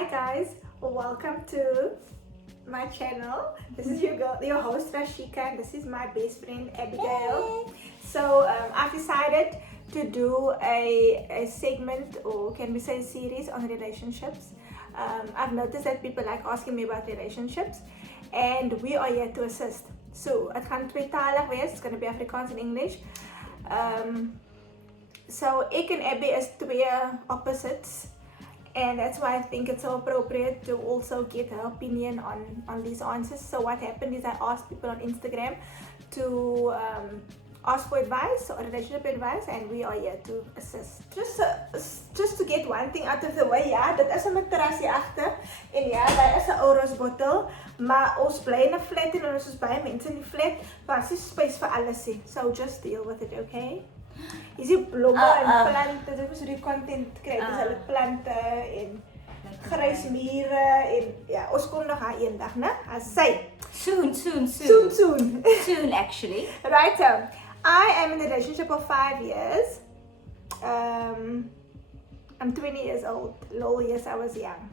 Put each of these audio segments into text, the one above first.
Hi guys, welcome to my channel. This is your girl, your host Rashika, and this is my best friend Abigail. Yay. So I've decided to do a segment, or can we say series, on relationships. I've noticed that people like asking me about relationships, and we are here to assist. So het gaan tweetalig wees, it's going to be Afrikaans and English. So ek en Abby is twee opposites. And that's why I think it's so appropriate to also get her opinion on these answers. So what happened is I asked people on Instagram to ask for advice or relationship advice, and we are here to assist. Just to get one thing out of the way, ja, dit is 'n matras hier agter en ja, daar is 'n Oros bottel, maar ons bly in 'n flat en ons is baie mense in die flat, maar daar is space vir alles hier. So just deal with it, okay? Is die blomme en plante, dit is hoe die content kry, dis hulle plante en grysmure en ja, ons kom nog haar eendag, né? As sy. Soon. Soon, actually. Right, so I am in a relationship of 5 years. I'm 20 years old. Lol, yes, I was young.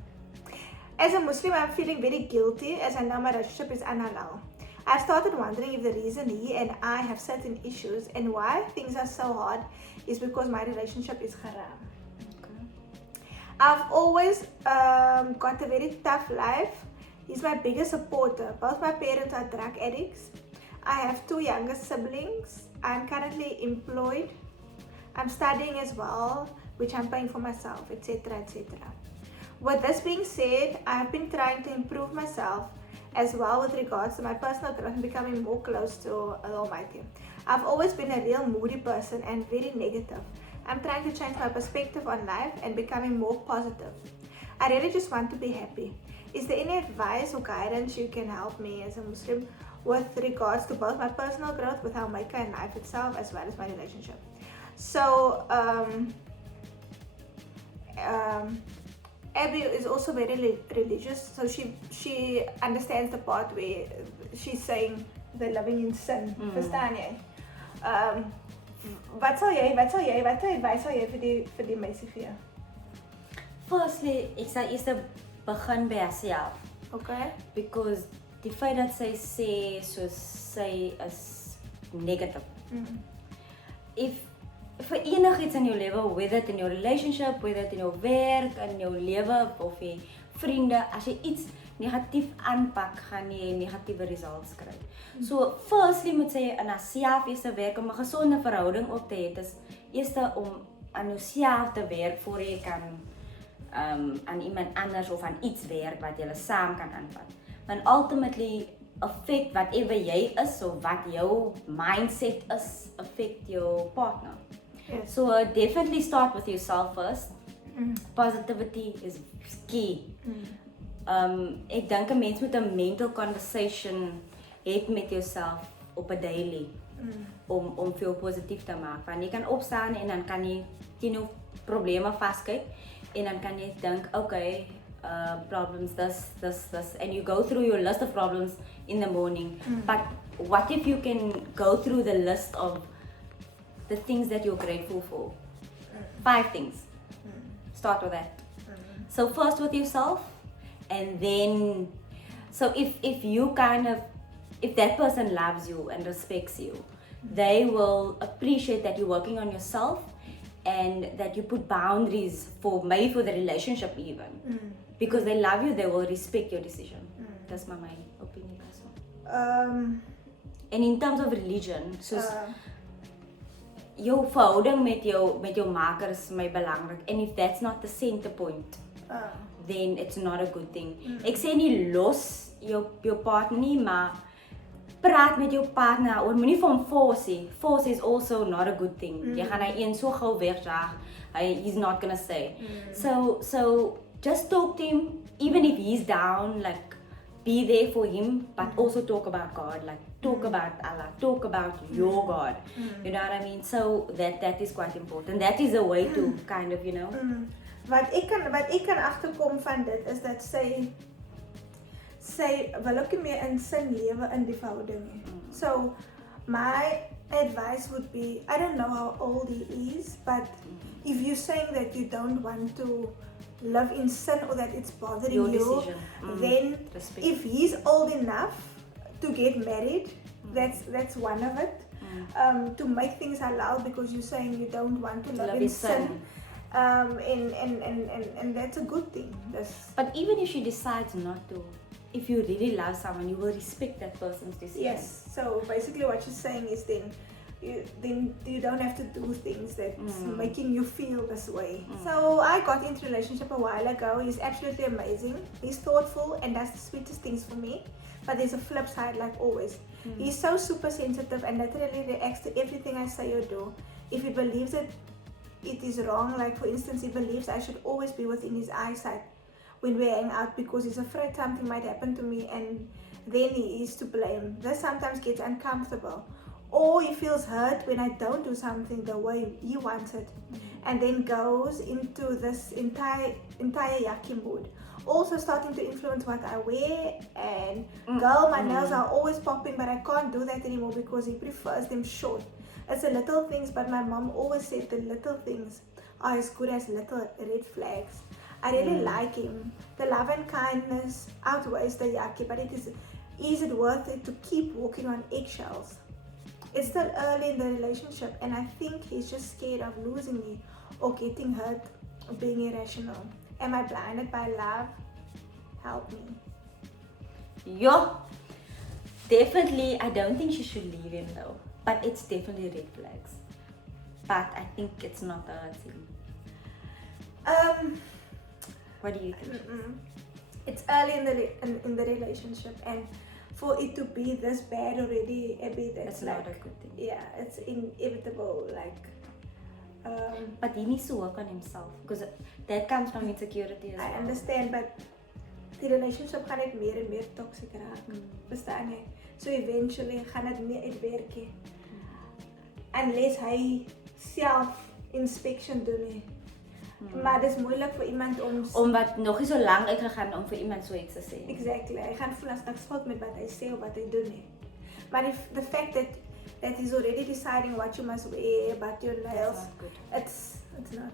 As a Muslim, I'm feeling very guilty as I know my relationship is unhalal. I started wondering if the reason he and I have certain issues and why things are so hard is because my relationship is haram. Okay. I've always got a very tough life. He's my biggest supporter. Both my parents are drug addicts. I have 2 younger siblings. I'm currently employed. I'm studying as well, which I'm paying for myself, etc. etc. With this being said, I have been trying to improve myself as well with regards to my personal growth and becoming more close to the Almighty. I've always been a real moody person and very negative. I'm trying to change my perspective on life and becoming more positive. I really just want to be happy. Is there any advice or guidance you can help me as a Muslim with regards to both my personal growth with Almighty and life itself, as well as my relationship? So, Abby is also very religious, so she understands the part where she's saying they're living in sin. Verstaan jy? Wat advies sal jy vir die meisie gee? Firstly, ek sal eers begin by haarself. Okay. Because die feit dat sy sê soos sy is negative. If vir enigiets in jou lewe, whether it in jou relationship, whether it in jou werk, in jou lewe of jy vriende, as jy iets negatief aanpak, gaan jy negatiewe results kry. So firstly moet sy aan haarself eers werk om 'n gesonde verhouding op te hê. Dit is eers om aan jouself te werk voor jy kan aan iemand anders of aan iets werk wat jy saam kan aanpak. Want ultimately affect whatever jy is of wat jou mindset is, affect your partner. Yes. So definitely start with yourself first. Positivity is key. Ek dink 'n mens moet 'n mental conversation hê met jouself op 'n daily om veel positief te maak. Want jy kan opstaan en dan kan jy teen jou probleme vaskyk en dan kan jy dink, okay, problems this and you go through your list of problems in the morning. But what if you can go through the list of the things that you're grateful for? 5 things. Start with that. So first with yourself, and then so if you if that person loves you and respects you, they will appreciate that you're working on yourself and that you put boundaries for maybe for the relationship even. Because they love you, they will respect your decision. That's my opinion as well. And in terms of religion, so jou verhouding met jou maker is my belangrik, and if that's not the center point, then it's not a good thing. Ek sê nie los jou partner nie, maar praat met jou partner oor, moenie vir hom force nie. Force is also not a good thing. Jy gaan hy een so gou wegjaag, he's not gonna stay. So just talk to him, even if he's down, like be there for him, but also talk about God, like talk about Allah, talk about your God. You know what I mean? So that is quite important. That is a way to kind of, you know. Wat ek kan agterkom van dit is dat sy wil ook nie meer in sin lewe in die verhouding nie. So my advice would be, I don't know how old he is, but if you're saying that you don't want to live in sin or that it's bothering Your you, decision. then Respect. if he's old enough to get married, that's one of it. To make things halal because you're saying you don't want to live in sin. And that's a good thing. But even if she decides not to, if you really love someone, you will respect that person's decision. Yes. So basically, what she's saying is then you don't have to do things that's making you feel this way. So I got into a relationship a while ago. He's absolutely amazing. He's thoughtful and does the sweetest things for me. But there's a flip side, like always. He's so super sensitive and literally reacts to everything I say or do. If he believes that it is wrong, like for instance, he believes I should always be within his eyesight when we hang out because he's afraid something might happen to me and then he is to blame. This sometimes gets uncomfortable. Or he feels hurt when I don't do something the way he wants it, and then goes into this entire yucky mood. Also starting to influence what I wear, and girl, my nails are always popping, but I can't do that anymore because he prefers them short. It's the little things, but my mom always said the little things are as good as little red flags. I really like him. The love and kindness outweighs the yucky, but is it worth it to keep walking on eggshells? It's still early in the relationship and I think he's just scared of losing me or getting hurt or being irrational. Am I blinded by love? Help me. Yo, definitely, I don't think she should leave him though. But it's definitely red flags. But I think it's not a thing. What do you think? It's early in the relationship, and for it to be this bad already, that's like, not a good thing. Yeah, it's inevitable. Like, but he needs to work on himself because that comes from insecurity as well. I understand, but the relationship gaan net meer en meer toxic raak. Verstaan jy? So eventually gaan dit nie uitwerk nie. Unless hy self inspection doen nie. Maar dit is moeilik vir iemand om wat nog nie so lank uitgegaan om vir iemand so iets te sê. Exactly. Hy gaan voel as niks fout met wat hy sê of wat hy doen nie. Maar if the fact that he's already deciding what you must wear about your nails, it's not.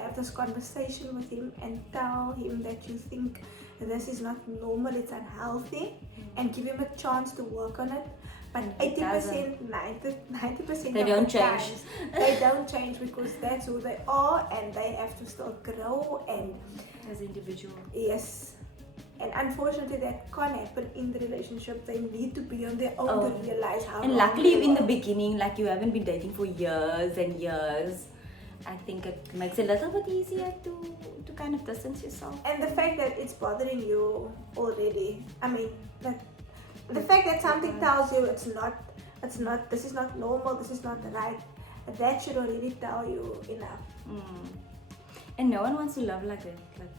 Have this conversation with him and tell him that you think this is not normal, it's unhealthy, and give him a chance to work on it. But 80%, 90% they don't change. They don't change because that's who they are and they have to still grow and as individuals. Yes. And unfortunately that can't happen in the relationship. They need to be on their own to realize how. And luckily in the beginning, like you haven't been dating for years and years, I think it makes it a little bit easier to kind of distance yourself. And the fact that it's bothering you already, I mean, the fact that something tells you it's not, this is not normal, this is not right, that should already tell you enough. And no one wants to love like that. Like,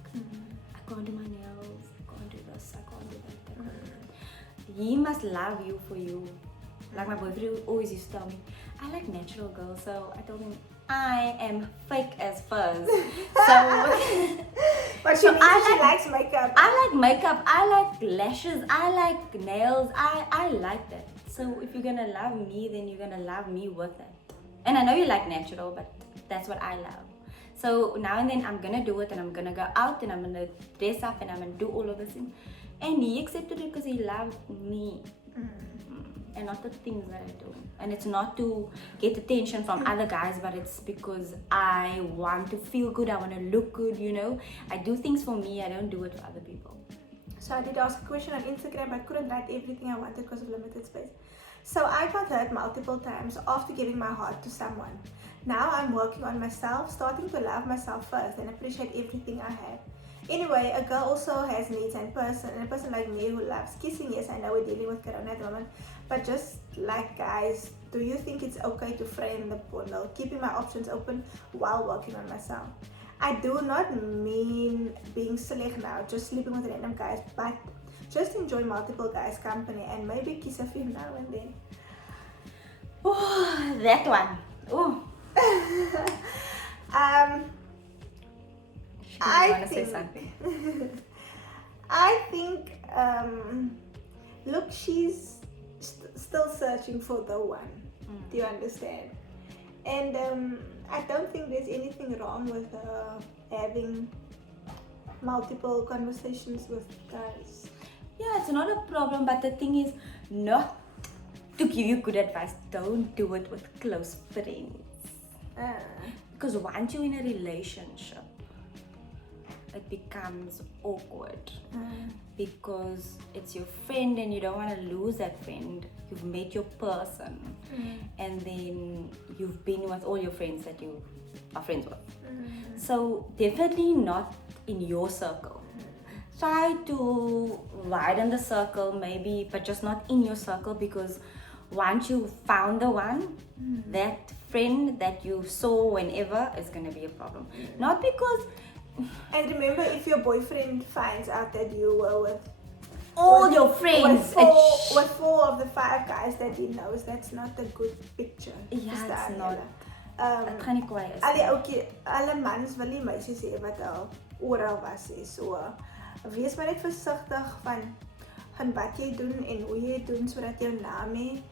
I can't do my nails, I can't do this, I can't do that, I can't do that. He must love you for you. Like my boyfriend always used to tell me, I like natural girls, so I told him, I am fake as fuzz. But she likes makeup. I like makeup, I like lashes, I like nails, I like that. So if you're gonna love me, then you're gonna love me with that. And I know you like natural, but that's what I love. So now and then I'm gonna do it and I'm gonna go out and I'm gonna dress up and I'm gonna do all of this thing. And he accepted it because he loved me. And not the things that I do. And it's not to get attention from other guys, but it's because I want to feel good, I want to look good, you know. I do things for me, I don't do it for other people. So I did ask a question on Instagram, but couldn't write everything I wanted because of limited space. So I got hurt multiple times after giving my heart to someone. Now I'm working on myself, starting to love myself first and appreciate everything I have. Anyway, a girl also has needs and a person like me who loves kissing. Yes, I know we're dealing with corona at the moment, but just like guys, do you think it's okay to frame the porno, keeping my options open while working on myself? I do not mean being slick now, just sleeping with random guys, but just enjoy multiple guys' company and maybe kiss a few now and then. Oh, that one. Oh. I think, look, she's still searching for the one. Do you understand? And I don't think there's anything wrong with her having multiple conversations with guys. Yeah, it's not a problem, but the thing is, not to give you good advice, don't do it with close friends. Because once you're in a relationship, it becomes awkward. Because it's your friend and you don't want to lose that friend. You've met your person, and then you've been with all your friends that you are friends with. So definitely not in your circle. Try to widen the circle maybe, but just not in your circle, because once you found the one, that friend that you saw whenever is going to be a problem. Not because... And remember, if your boyfriend finds out that you were with all your friends, with 4 of the 5 guys that he knows, that's not a good picture. Yeah, it's not. Ek gaan nie kwaai is. Alle mans wil nie meisies hê wat al oral was nie. So wees maar net versigtig van wat jy doen en hoe jy doen, sodat jou naam nie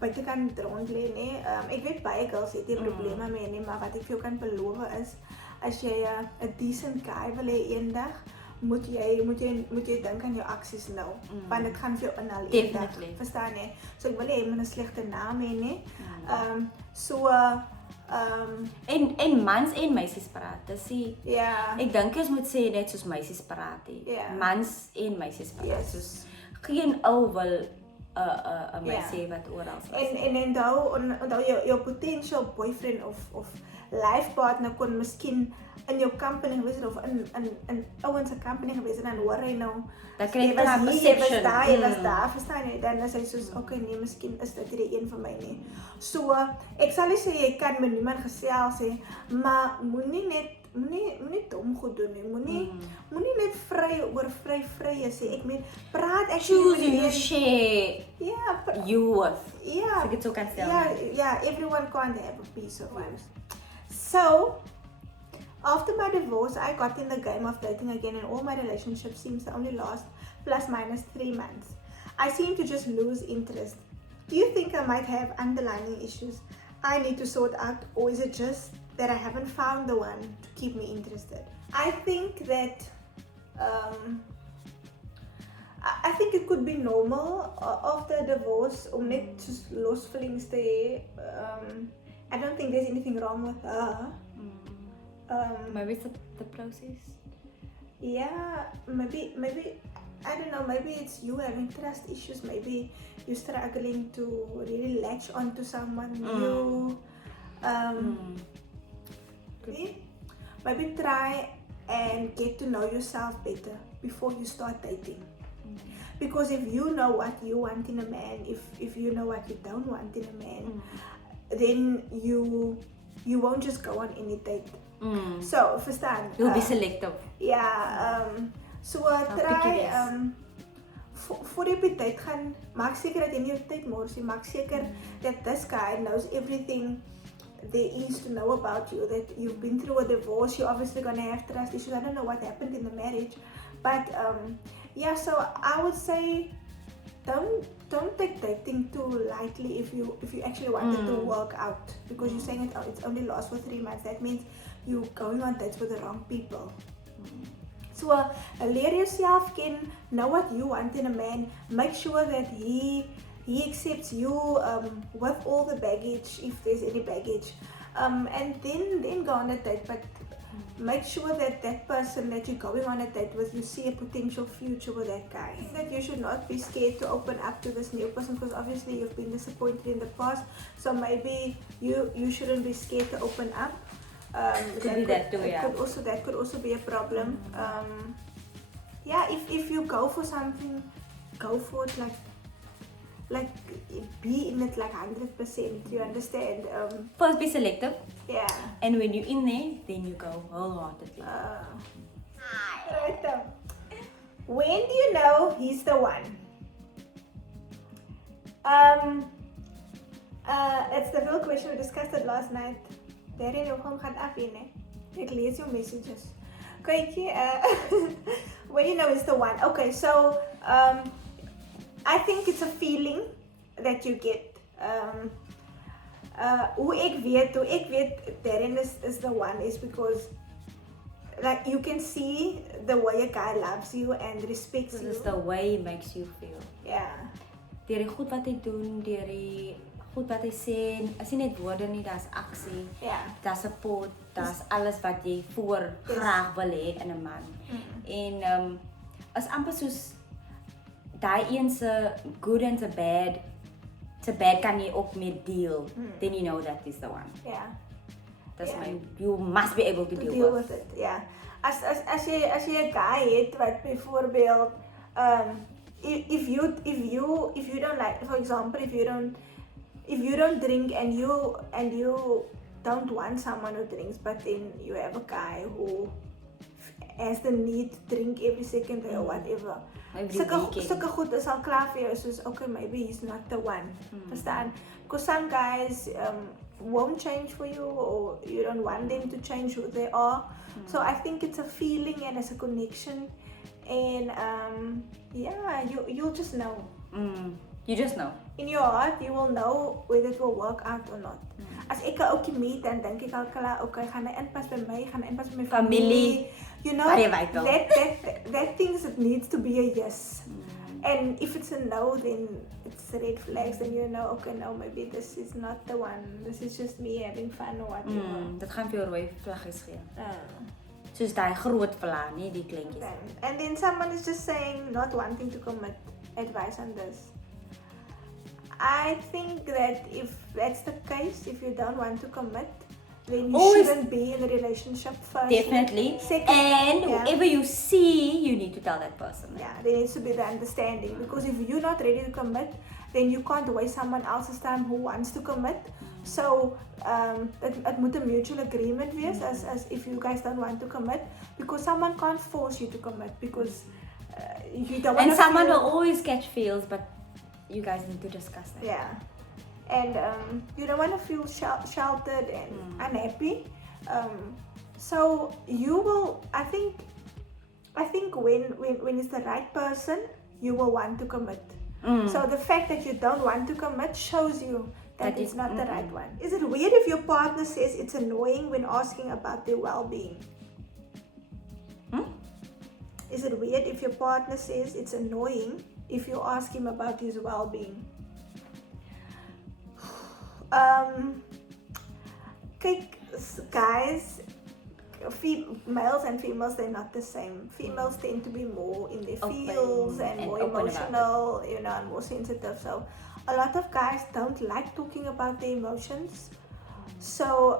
buitekant rond lê nie. Ek weet baie girls het nie probleme mee nie, maar wat ek vir jou kan beloof is, as jy 'n decent guy wil hê eendag, moet jy dink aan jou aksies nou, want dit gaan vir jou inhaal eendag. Verstaan jy? So ek wil hê jy moet 'n slegte naam hê nie. En mans en meisies praat. Dis ja. Ek dink ons moet sê net soos meisies praat nie. Mans en meisies praat. Soos geen ou wil 'n meisie wat oral is. En onthou jou potential boyfriend of life partner kon miskien in jou company gewees het of in ouens se company gewees het, en dan hoor hy nou dat kry jy 'n perception. Jy was daar, verstaan jy? Dan is hy soos, okay, nee, miskien is dit die een vir my nie. So, ek sal nie sê jy kan met niemand gesels hê, maar moenie dom goed doen nie. Moenie net vry is nie. Ek meen, praat ek choose you share. Yeah, you with. Yeah. So ek het so kan stel. Yeah, everyone can't have a piece of mind. So, after my divorce, I got in the game of dating again, and all my relationships seems to only last plus minus 3 months. I seem to just lose interest. Do you think I might have underlying issues I need to sort out, or is it just that I haven't found the one to keep me interested? I think that I think it could be normal after divorce om net soos los feelings te hê. I don't think there's anything wrong with her. Maybe it's the process. Yeah, maybe I don't know, maybe it's you having trust issues, maybe you're struggling to really latch onto someone new. Maybe try and get to know yourself better before you start dating. Because if you know what you want in a man, if you know what you don't want in a man, then you won't just go on any date. So, verstaan? You'll be selective. Yeah, so try voor jy op die date gaan, maak seker dat jy nie op die date mors nie, maak seker that this guy knows everything there is to know about you, that you've been through a divorce, you're obviously gonna have trust issues. I don't know what happened in the marriage, but yeah, so I would say don't take dating too lightly if you actually want it to work out, because you're saying it's only lasts for 3 months. That means you're going on dates with the wrong people. So leer yourself ken, know what you want in a man, make sure that he accepts you with all the baggage, if there's any baggage, and then go on a date. But make sure that that person that you're going on a date with, you see a potential future with that guy. I think that you should not be scared to open up to this new person, because obviously you've been disappointed in the past, so maybe you shouldn't be scared to open up. That could also be a problem. Yeah, if you go for something, go for it like be in it like 100%. You understand? First, be selective. Yeah. And when you're in there, then you go wholeheartedly. Right. When do you know he's the one? It's the real question. We discussed it last night. Daarin jou gaan af in, hè? Ek lees jou messages. Kykie, when you know it's the one. Okay, so I think it's a feeling that you get. Hoe ek weet daarin is the one is because like you can see the way a guy loves you and respects This you. is the way it makes you feel. Yeah. Deur die goed wat hy doen, deur die goed wat hy sê, is nie net woorde nie, daar's aksie. Yeah. Daar's support, daar's alles wat jy graag wil hê in 'n man. En as amper soos daai een se good and se bad kan jy ook mee deel. Then you know that is the one. Yeah. That's Yeah. my, you must be able to deal with it. Yeah. As jy 'n guy het wat byvoorbeeld if you don't like, for example, if you don't drink and you don't want someone who drinks, but then you have a guy who has the need to drink every second day or whatever. Sulke goed is al klaar vir jou, soos okay, maybe he's not the one. Verstaan? Because some guys won't change for you, or you don't want them to change who they are. So I think it's a feeling and it's a connection, and yeah, you'll just know. You just know. In your heart, you will know whether it will work out or not. As ek 'n ouetjie meet, dan dink ek al klaar, okay, gaan hy inpas by my, gaan hy inpas by my familie. You know, that things it needs to be a yes. And if it's a no, then it's red flags, and you know, okay, no, maybe this is not the one. This is just me having fun or whatever. Dit gaan vir jou rooi vlaggies gee. Soos daai groot vla, nie die kleintjies. And then someone is just saying not wanting to commit. Advice on this. I think that if that's the case, if you don't want to commit, then you shouldn't be in a relationship first. Definitely. And whoever you see, you need to tell that person. Yeah, there needs to be the understanding, because if you're not ready to commit, then you can't waste someone else's time who wants to commit. So it moet a mutual agreement wees, as if you guys don't want to commit, because someone can't force you to commit, because you don't want to. And someone will always catch feels, but you guys need to discuss that. Yeah. And you don't want to feel sheltered and unhappy. So you will, I think when it's the right person, you will want to commit. So the fact that you don't want to commit shows you that it's not the right one. Is it weird if your partner says it's annoying when asking about their well-being? Is it weird if your partner says it's annoying if you ask him about his well-being? Guys, males and females, they're not the same. Females tend to be more in their feels and more emotional, you know, and more sensitive. So a lot of guys don't like talking about their emotions. So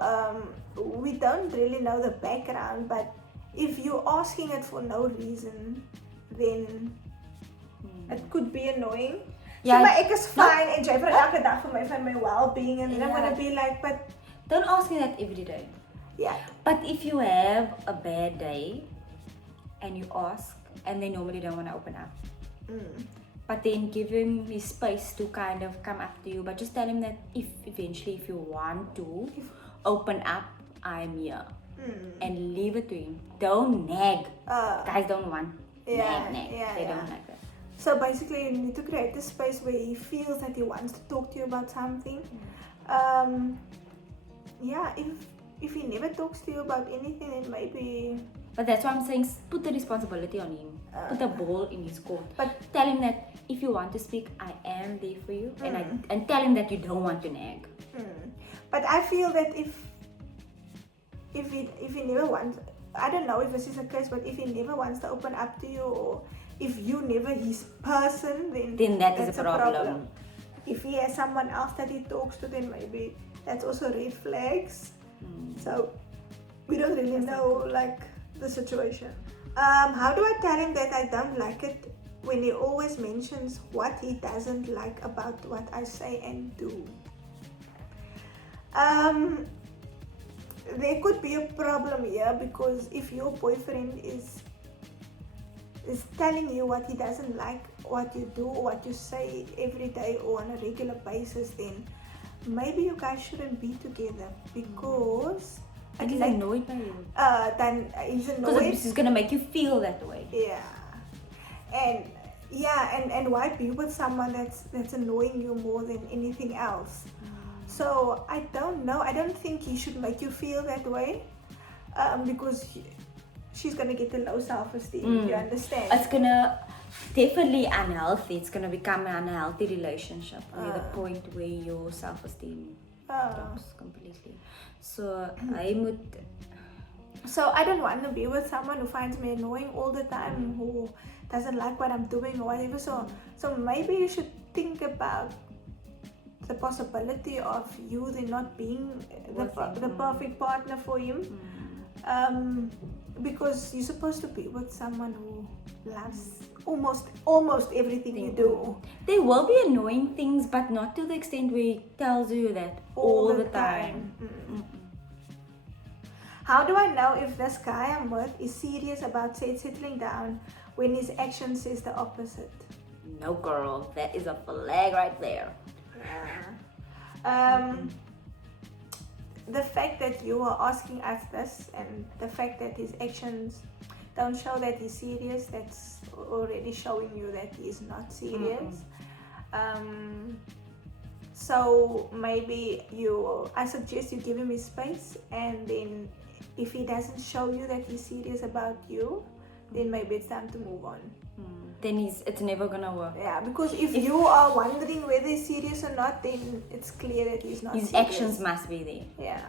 we don't really know the background, but if you're asking it for no reason, then it could be annoying. Yeah, so maar ek is fine en jy vir elke dag vir my well-being, and then I'm gonna be like, but don't ask me that every day. Yeah. But if you have a bad day and you ask, and they normally don't want to open up, but then give him his space to kind of come up to you, but just tell him that if you want to open up, I'm here. And leave it to him. Don't nag. Guys don't want nag. They don't like that. So basically you need to create a space where he feels that he wants to talk to you about something. If he never talks to you about anything, then maybe... But that's why I'm saying, put the responsibility on him. Put the ball in his court. But tell him that if you want to speak, I am there for you. And tell him that you don't want to nag. But I feel that if he never wants, I don't know if this is the case, but if he never wants to open up to you, or if you never his person, then that's a problem. If he has someone else that he talks to, then maybe that's also red flags. So we don't really know like the situation. How do I tell him that I don't like it when he always mentions what he doesn't like about what I say and do? There could be a problem here, because if your boyfriend is telling you what he doesn't like, what you do or what you say every day or on a regular basis, then maybe you guys shouldn't be together, because and he's annoyed by you. Then he's annoyed. Because this is gonna make you feel that way. And why be with someone that's annoying you more than anything else? So I don't know. I don't think he should make you feel that way, because she's gonna get a low self-esteem. You understand? It's gonna definitely unhealthy. It's gonna become an unhealthy relationship near the point where your self-esteem drops completely. So So I don't want to be with someone who finds me annoying all the time, who doesn't like what I'm doing or whatever. So maybe you should think about the possibility of you then not being the perfect partner for him. Because you're supposed to be with someone who loves almost everything you do. There will be annoying things, but not to the extent where he tells you that all the time. How do I know if this guy I'm with is serious about settling down when his action says the opposite? No, girl, that is a flag right there. The fact that you are asking us this and the fact that his actions don't show that he's serious, that's already showing you that he's not serious. So maybe I suggest you give him his space, and then if he doesn't show you that he's serious about you, then maybe it's time to move on. Then it's never gonna work. Yeah, because if you are wondering whether he's serious or not, then it's clear that he's not His serious. actions must be there. Yeah.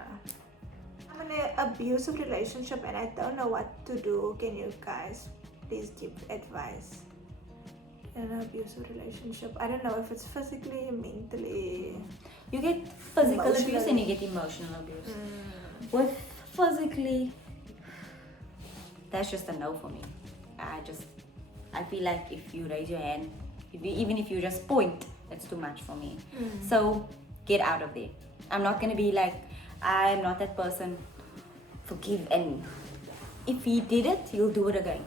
I'm in an abusive relationship and I don't know what to do. Can you guys please give advice? In an abusive relationship, I don't know if it's physically, mentally. You get physical abuse and you get emotional abuse. With physically, that's just a no for me. I feel like if you raise your hand, even if you just point, that's too much for me. So get out of there. I'm not gonna be like, I am not that person. Forgive, and if he did it, he'll do it again.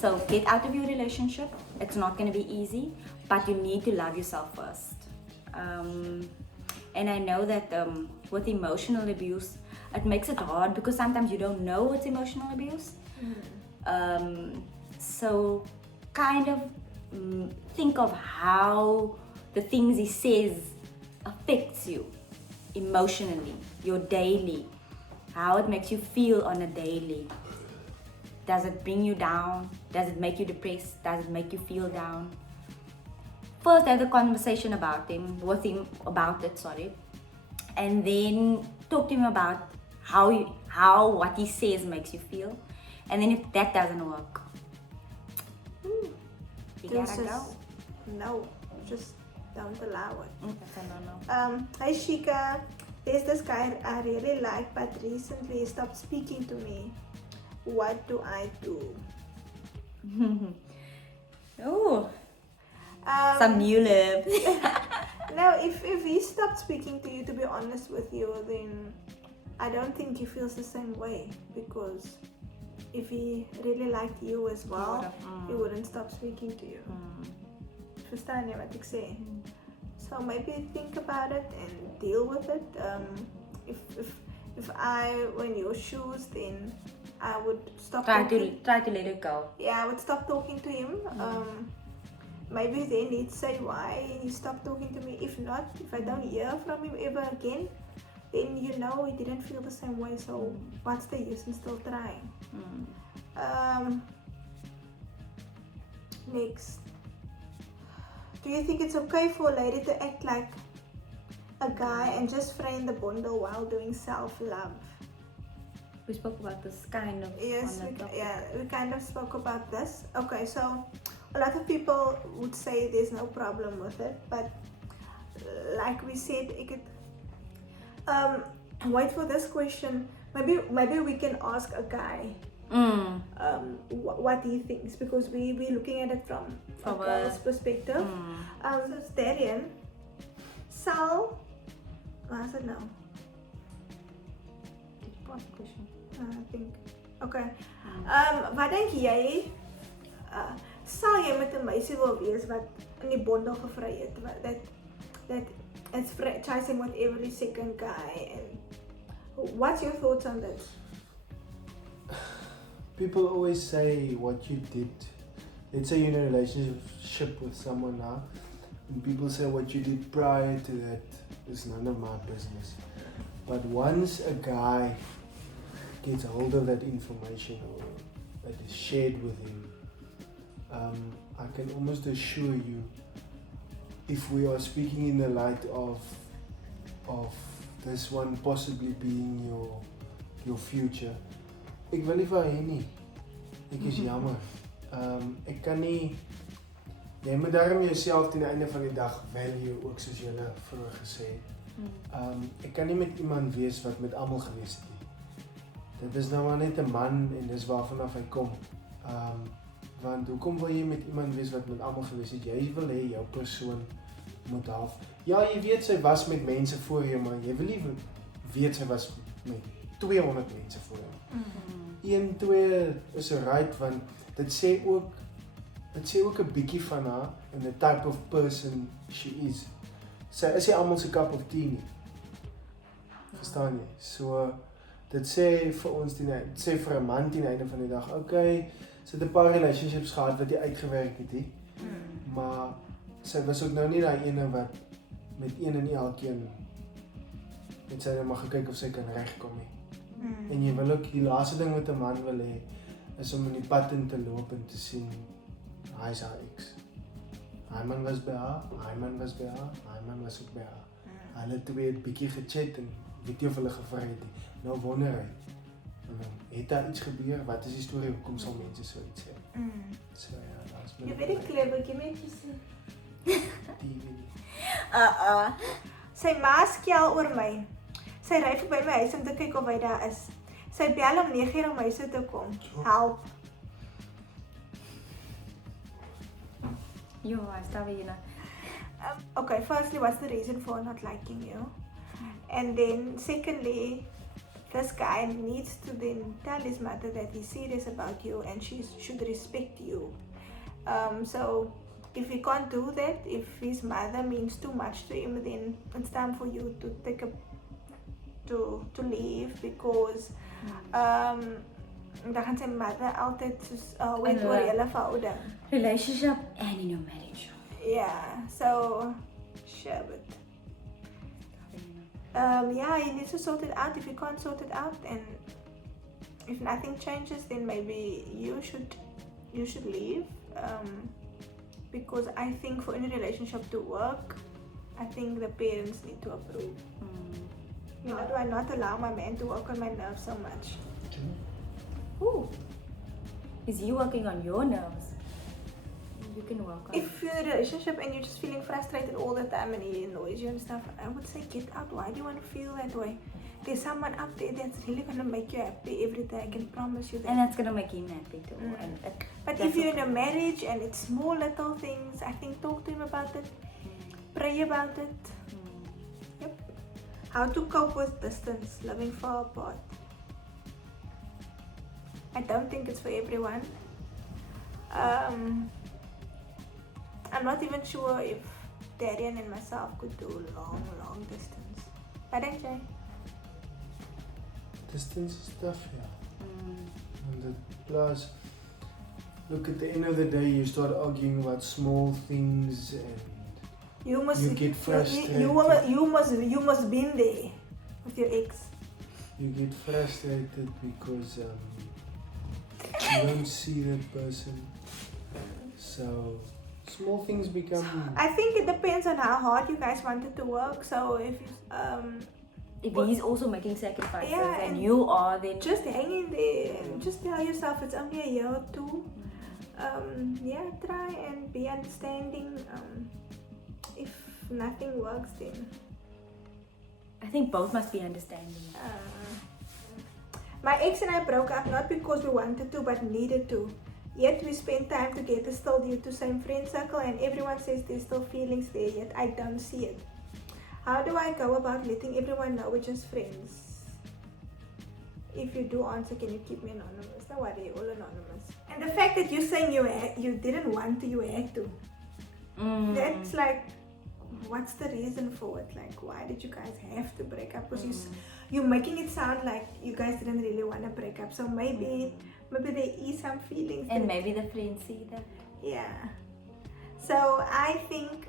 So get out of your relationship. It's not gonna be easy, but you need to love yourself first. And I know that with emotional abuse, it makes it hard because sometimes you don't know it's emotional abuse. So kind of think of how the things he says affects you emotionally, your daily, how it makes you feel on a daily. Does it bring you down? Does it make you depressed? Does it make you feel down? First have a conversation with him about it, and then talk to him about how what he says makes you feel. And then if that doesn't work, you gotta go. No, just don't allow it. That's a no. Hi Shika, there's this guy I really like, but recently he stopped speaking to me. What do I do? Oh, some new love. No, if he stopped speaking to you, to be honest with you, then I don't think he feels the same way, because if he really liked you as well, he wouldn't stop speaking to you. Verstaan jy wat ek sê? So maybe think about it and deal with it. If I were in your shoes, then I would stop Try to let it go. Yeah, I would stop talking to him. Maybe then he'd say why he stopped talking to me. If not, if I don't hear from him ever again, then you know he didn't feel the same way. So what's the use in still trying? Next. Do you think it's okay for a lady to act like a guy and just friend the bundle while doing self-love? We spoke about this kind of. Yes, we kind of spoke about this. Okay, so a lot of people would say there's no problem with it, but like we said, wait for this question. Maybe we can ask a guy what he thinks, because we're looking at it from a girl's perspective. So it's Darian. Sal, I said no. Did you ask the question? I think. Okay. Wat dink jy? Sal jy met 'n meisie wil wees wat in die bondel gevry het, that is chasing with every second guy? And what's your thoughts on this? People always say what you did. Let's say you're in a relationship with someone now, and people say what you did prior to that is none of my business. But once a guy gets hold of that information, or that is shared with him, I can almost assure you, if we are speaking in the light of this one possibly being your future, ek wil nie vir hy nie. Ek is jammer. Ek kan nie, jy moet daarom jouself teen die einde van die dag value, ook soos julle vroeër gesê het. Ek kan nie met iemand wees wat met almal gewees het nie. Dit is nou maar net 'n man en dis waarvan af hy kom. Want hoekom wil jy met iemand wees wat met almal gewees het? Jy wil hê jou persoon moet half. Ja, jy weet sy was met mense voor jou, maar jy wil nie weet sy was met 200 mense voor jou. 1, 2 is right, want dit sê ook 'n bietjie van haar en the type of person she is. Sy is nie almal se cup of tea nie. Verstaan jy? So dit sê vir ons sê vir 'n man teen die einde van die dag, okay, sy het 'n paar relationships gehad wat jy uitgewerk het, maar sy was ook nou nie daai ene wat met een en elkeen met sy net maar gekyk of sy kan regkom nie. En jy wil ook die laaste ding wat 'n man wil hê is om in die pad in te loop en te sien hy is haar ex. Hy man was by haar, hy man was by haar, hy man was ook by haar. Hulle twee het bietjie gechat en weet jy of hulle gevra het nie. Nou wonder hy, het daar iets gebeur? Wat is die storie? Hoekom sal mense so iets sê? So ja, that's You're very clever, give me to see. Sy ma skel oor my. Sy ry verby my huis om te kyk of hy daar is. Sy bel om 9:00 om huis toe te kom. Help. Yo, I stop you now. Okay, firstly, what's the reason for not liking you? And then secondly, this guy needs to then tell his mother that he's serious about you and she should respect you. So if he can't do that, if his mother means too much to him, then it's time for you to take to leave, because dan gaan sy mother altyd soos weet oor julle verhouding. Relationship and in your marriage. Yeah, so sure, but yeah, you need to sort it out. If you can't sort it out, and if nothing changes, then maybe you should leave. Because I think for any relationship to work, I think the parents need to approve. You know, do I not allow my man to work on my nerves so much? Ooh. Is he working on your nerves? You can work on If you're in a relationship and you're just feeling frustrated all the time and he annoys you and stuff, I would say get out. Why do you want to feel that way? There's someone up there that's really going to make you happy every day. I can promise you that. And that's going to make him happy too. And But if you're in a marriage and it's small little things, I think talk to him about it. Pray about it. Yep. How to cope with distance, living far apart. I don't think it's for everyone. I'm not even sure if Darian and myself could do long distance. But actually, distance is tough, yeah. And plus, look, at the end of the day, you start arguing about small things and you get frustrated. You must been there with your ex. You get frustrated because you don't see that person. So small things become. I think it depends on how hard you guys wanted to work. So if he's also making sacrifices, yeah, and you are, then just hanging there and just tell yourself it's only a year or two. Yeah, try and be understanding. If nothing works, then I think both must be understanding. My ex and I broke up not because we wanted to, but needed to. Yet we spent time together still due to same friend circle, and everyone says there's still feelings there, yet I don't see it. How do I go about letting everyone know we're just friends? If you do answer, can you keep me anonymous? Don't worry, all anonymous. And the fact that you're saying you didn't want to, you had to. That's like, what's the reason for it? Like, why did you guys have to break up? Because you're making it sound like you guys didn't really want to break up. So maybe there is some feelings. And maybe the friends see that. Yeah. So I think,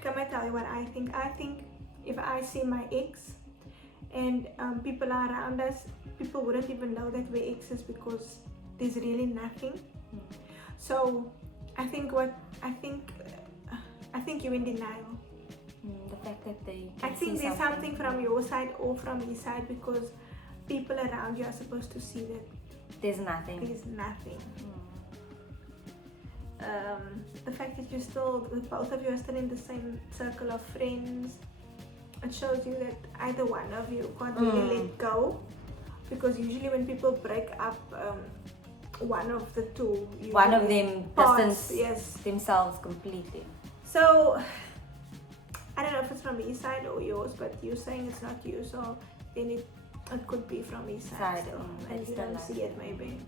can I tell you what I think? I think if I see my ex and people are around us, people wouldn't even know that we're exes because there's really nothing. So I think you're in denial. The fact that they I think there's something from your side or from his side, because people around you are supposed to see that there's nothing. The fact that both of you are still in the same circle of friends, it shows you that either one of you can't really let go, because usually when people break up, one of the two, One of them parts, distance themselves completely. So I don't know if it's from his side or yours, but you're saying it's not you, so then it could be from his side. So, and you don't see it maybe.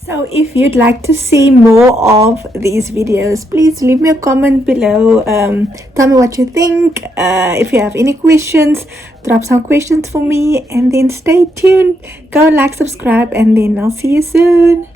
So if you'd like to see more of these videos, please leave me a comment below. Tell me what you think. If you have any questions, drop some questions for me, and then stay tuned. Go like, subscribe, and then I'll see you soon.